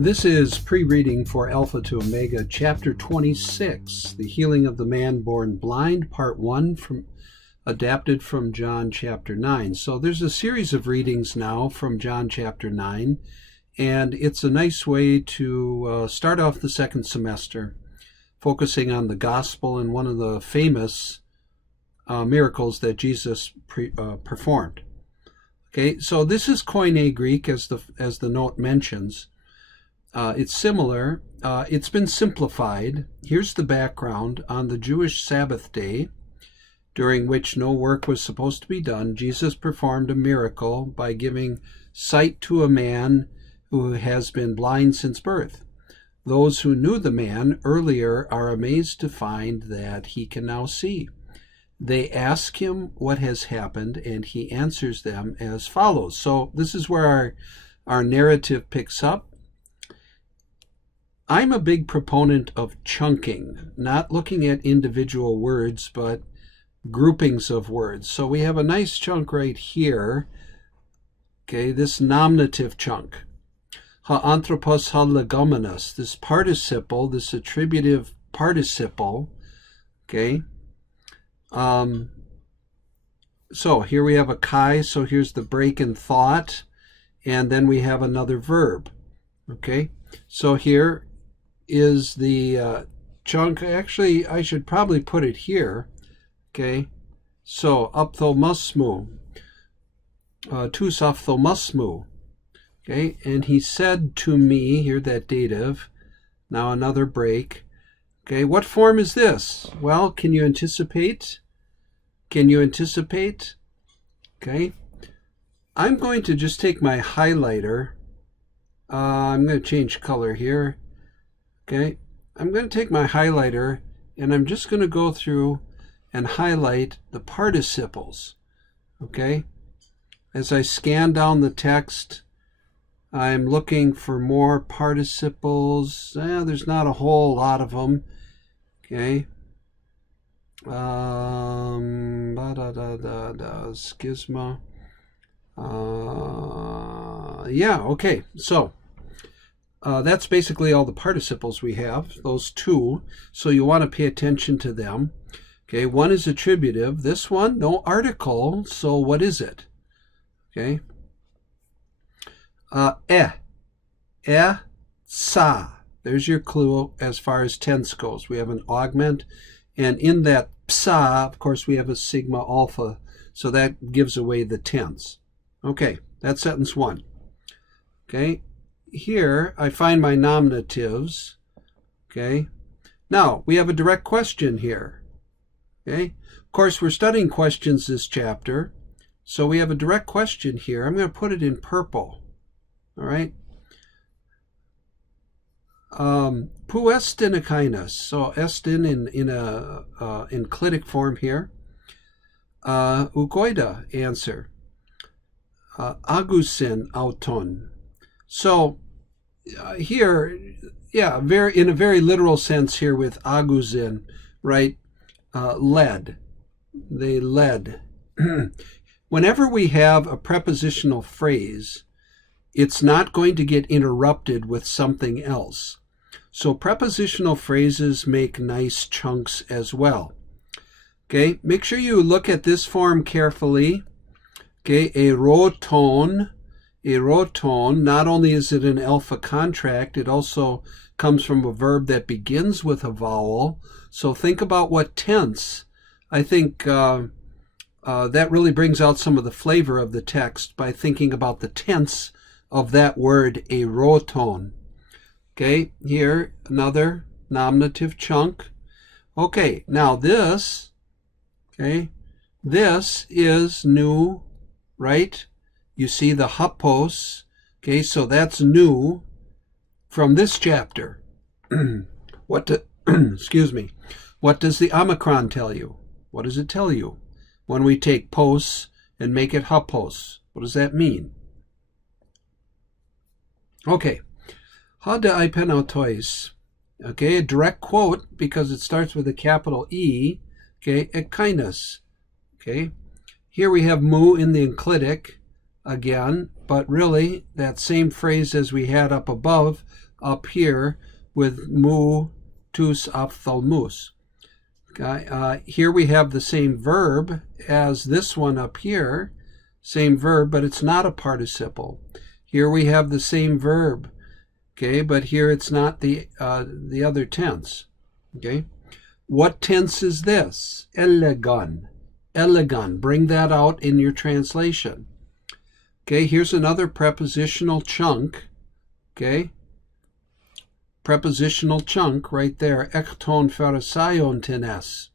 This is pre-reading for Alpha to Omega, Chapter 26, The Healing of the Man Born Blind, Part 1, adapted from John chapter 9. So there's a series of readings now from John chapter 9, and it's a nice way to start off the second semester, focusing on the gospel and one of the famous miracles that Jesus performed. Okay, so this is Koine Greek, as the note mentions. It's similar. It's been simplified. Here's the background. On the Jewish Sabbath day, during which no work was supposed to be done, Jesus performed a miracle by giving sight to a man who has been blind since birth. Those who knew the man earlier are amazed to find that he can now see. They ask him what has happened, and he answers them as follows. So this is where our narrative picks up. I'm a big proponent of chunking, not looking at individual words, but groupings of words. So we have a nice chunk right here, okay, this nominative chunk. Ha-anthropos ha-legomenos, this participle, this attributive participle, okay. So here we have a chi, so here's the break in thought, and then we have another verb, okay. So here is the chunk. Actually, I should probably put it here, okay. So ophthalmosmu, tous ophthalmosmu, okay. And he said to me, here that dative, now another break, okay. What form is this? Well, can you anticipate? Can you anticipate? Okay. I'm going to just take my highlighter. I'm going to change color here. Okay, I'm going to take my highlighter and I'm just going to go through and highlight the participles. Okay, as I scan down the text, I'm looking for more participles. There's not a whole lot of them. Okay, schisma. Yeah, okay, so that's basically all the participles we have, those two. So you want to pay attention to them. Okay, one is attributive. This one, no article. So what is it? Okay. Sa. There's your clue as far as tense goes. We have an augment. And in that psa, of course, we have a sigma alpha. So that gives away the tense. Okay, that's sentence one. Okay. Here I find my nominatives. Okay, now we have a direct question here. Okay, of course we're studying questions this chapter, so we have a direct question here. I'm going to put it in purple. All right, pu estin akainas, so estin in enclitic form here. Ugoida, answer. Agusin auton. So here, yeah, in a very literal sense here with aguzin, right? Led. They led. Whenever we have a prepositional phrase, it's not going to get interrupted with something else. So prepositional phrases make nice chunks as well. Okay, make sure you look at this form carefully. Okay, eroton. Eroton, not only is it an alpha contract, it also comes from a verb that begins with a vowel. So think about what tense. I think that really brings out some of the flavor of the text by thinking about the tense of that word, eroton. Okay, here, another nominative chunk. Okay, now this, okay, this is new, right? You see the hapos, okay, so that's new from this chapter. Excuse me. What does the omicron tell you? What does it tell you? When we take pos and make it hapos, what does that mean? Okay, ha de ipenautois, okay, a direct quote because it starts with a capital E, okay, ekainos, okay. Here we have mu in the enclitic, again, but really that same phrase as we had up above, up here with mu tus ophthalmus. Okay, here we have the same verb as this one up here, same verb, but it's not a participle. Here we have the same verb, okay, but here it's not the other tense. Okay, what tense is this? Elegan, elegan. Bring that out in your translation. Okay, here's another prepositional chunk. Okay, prepositional chunk right there. Ekton pharisaion tenes.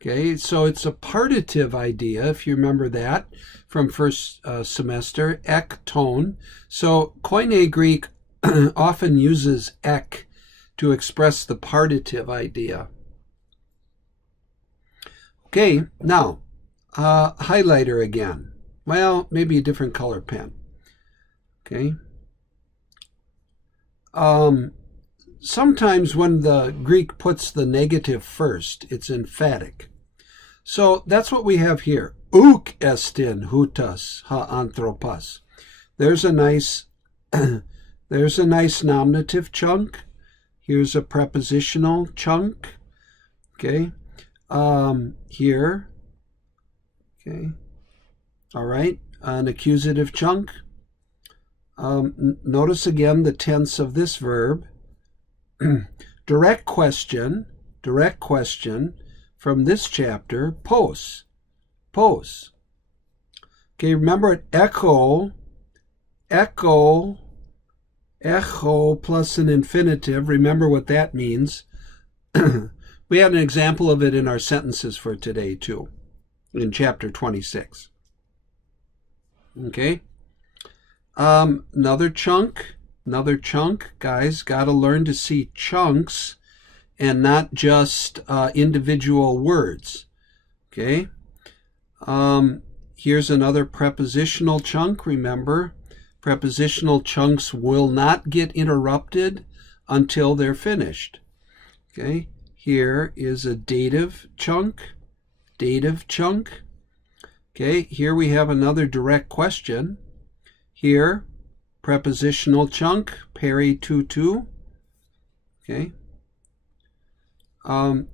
Okay, so it's a partitive idea, if you remember that from first semester, ekton. So Koine Greek often uses ek to express the partitive idea. Okay, now, highlighter again. Well, maybe a different color pen. Okay. Sometimes when the Greek puts the negative first, it's emphatic. So that's what we have here. Uk estin hutas ha anthropas. There's a nice nominative chunk. Here's a prepositional chunk. Okay. Here. Okay. All right. An accusative chunk. Notice again the tense of this verb. Direct question from this chapter, pos. Okay, remember it, echo plus an infinitive. Remember what that means. We had an example of it in our sentences for today too, in chapter 26. Okay. Another chunk, guys. Got to learn to see chunks and not just individual words. Okay. Here's another prepositional chunk. Remember, prepositional chunks will not get interrupted until they're finished. Okay. Here is a dative chunk. Okay. Here we have another direct question. Here, prepositional chunk, peri tutu. Okay.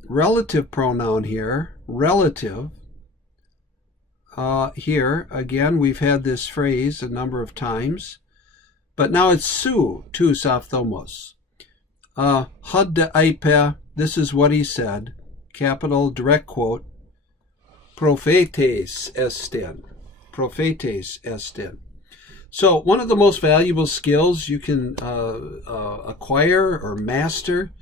Relative pronoun here, relative. Here, again, we've had this phrase a number of times, but now it's su, tus ophthalmos. Had de aipe, this is what he said, capital direct quote, prophetes estin. So one of the most valuable skills you can acquire or master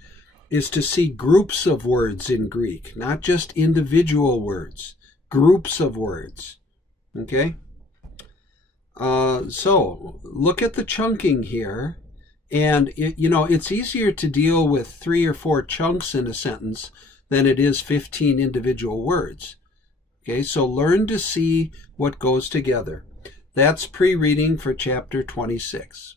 is to see groups of words in Greek, not just individual words, groups of words. Okay? So look at the chunking here, and it's easier to deal with 3 or 4 chunks in a sentence than it is 15 individual words. Okay, so learn to see what goes together. That's pre-reading for chapter 26.